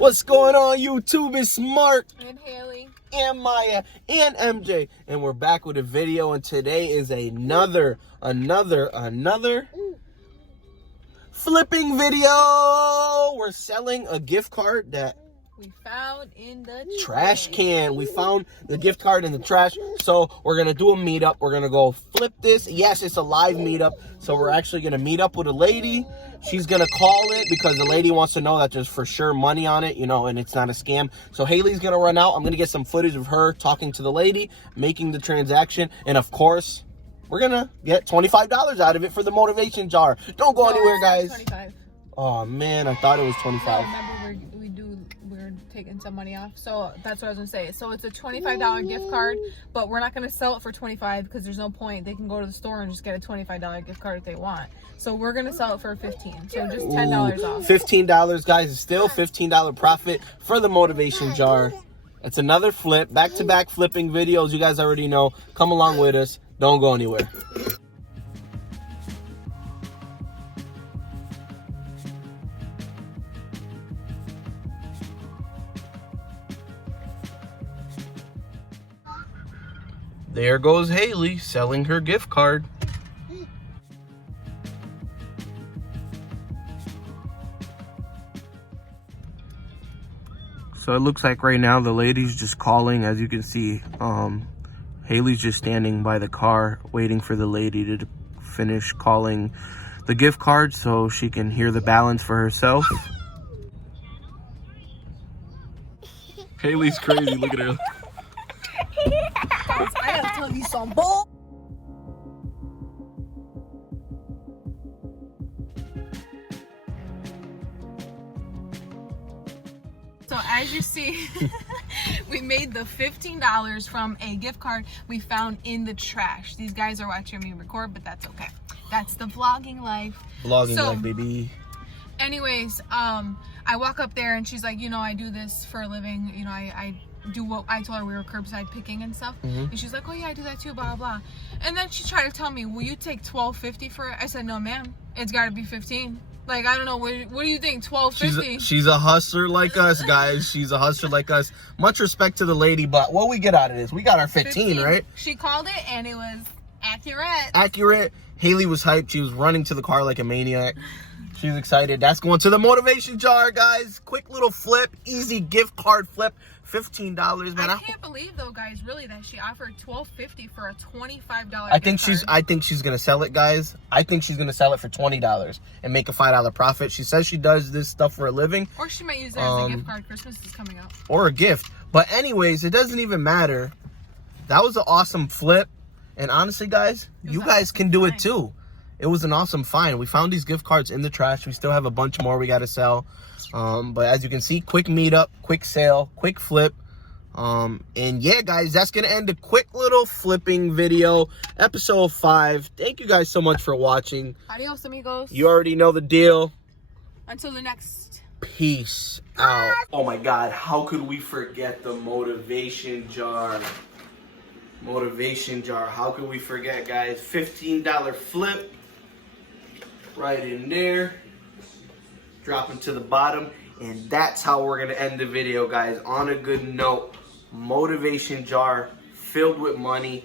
What's going on, YouTube? It's Mark and Haley and Maya and MJ, and we're back with a video. And today is another flipping video. We're selling a gift card that we found in the trash can. We found the gift card in the trash, so we're gonna do a meetup. We're gonna go flip this. Yes, it's a live meetup, so we're actually gonna meet up with a lady. She's gonna call it because the lady wants to know that there's for sure money on it, you know, and it's not a scam. So Haley's gonna run out. I'm gonna get some footage of her talking to the lady, making the transaction, and of course, we're gonna get $25 out of it for the motivation jar. Don't go anywhere, guys. 25. Oh man, I thought it was 25. Remember, we're taking some money off, so that's what I was gonna say. So it's a $25 gift card, but we're not gonna sell it for 25 because there's no point. They can go to the store and just get a $25 gift card if they want. So we're gonna sell it for 15. So just $10 off. $15, guys. It's still $15 profit for the motivation jar. It's another flip, back-to-back flipping videos. You guys already know. Come along with us. Don't go anywhere. There goes Haley selling her gift card. So it looks like right now the lady's just calling. As you can see, Haley's just standing by the car waiting for the lady to finish calling the gift card so she can hear the balance for herself. Haley's crazy, look at her. I gotta tell you some bull. So as you see, we made the $15 from a gift card we found in the trash. These guys are watching me record, but that's okay. That's the vlogging life. Vlogging life, baby. Anyways, I walk up there and she's like, you know, I do this for a living. You know, I do what I told her we were curbside picking and stuff. And she's like, oh yeah, I do that too, blah blah. And then she tried to tell me, will you take $12.50 for it? I said, no ma'am, it's got to be 15. Like, I don't know, what do you think? $12.50? She's a hustler like us, guys. She's a hustler like us. Much respect to the lady, but what we get out of this, we got our 15, right? She called it and it was accurate. Accurate. Haley was hyped. She was running to the car like a maniac. She's excited. That's going to the motivation jar, guys. Quick little flip, easy gift card flip. $15, man. I can't believe though, guys, really, that she offered $12.50 for a $25 I think she's gonna sell it, guys. I think she's gonna sell it for $20 and make a $5 profit. She says she does this stuff for a living. Or she might use it as a gift card. Christmas is coming up. Or a gift. But anyways, it doesn't even matter. That was an awesome flip. And honestly, guys, you guys can do it too. It was an awesome find. We found these gift cards in the trash. We still have a bunch more we got to sell. But as you can see, quick meetup, quick sale, quick flip. And yeah, guys, that's going to end a quick little flipping video. Episode 5. Thank you guys so much for watching. Adios, amigos. You already know the deal. Until the next. Peace out. Oh my God, how could we forget the motivation jar? Motivation jar. How could we forget, guys? $15 flip. Right in there. Dropping to the bottom. And that's how we're going to end the video, guys. On a good note. Motivation jar filled with money.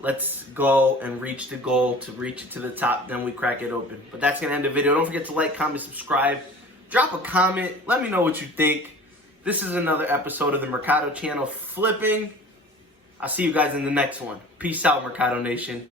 Let's go and reach the goal. To reach it to the top, then we crack it open. But that's going to end the video. Don't forget to like, comment, subscribe. Drop a comment. Let me know what you think. This is another episode of the Mercado channel flipping. I'll see you guys in the next one. Peace out, Mercado Nation.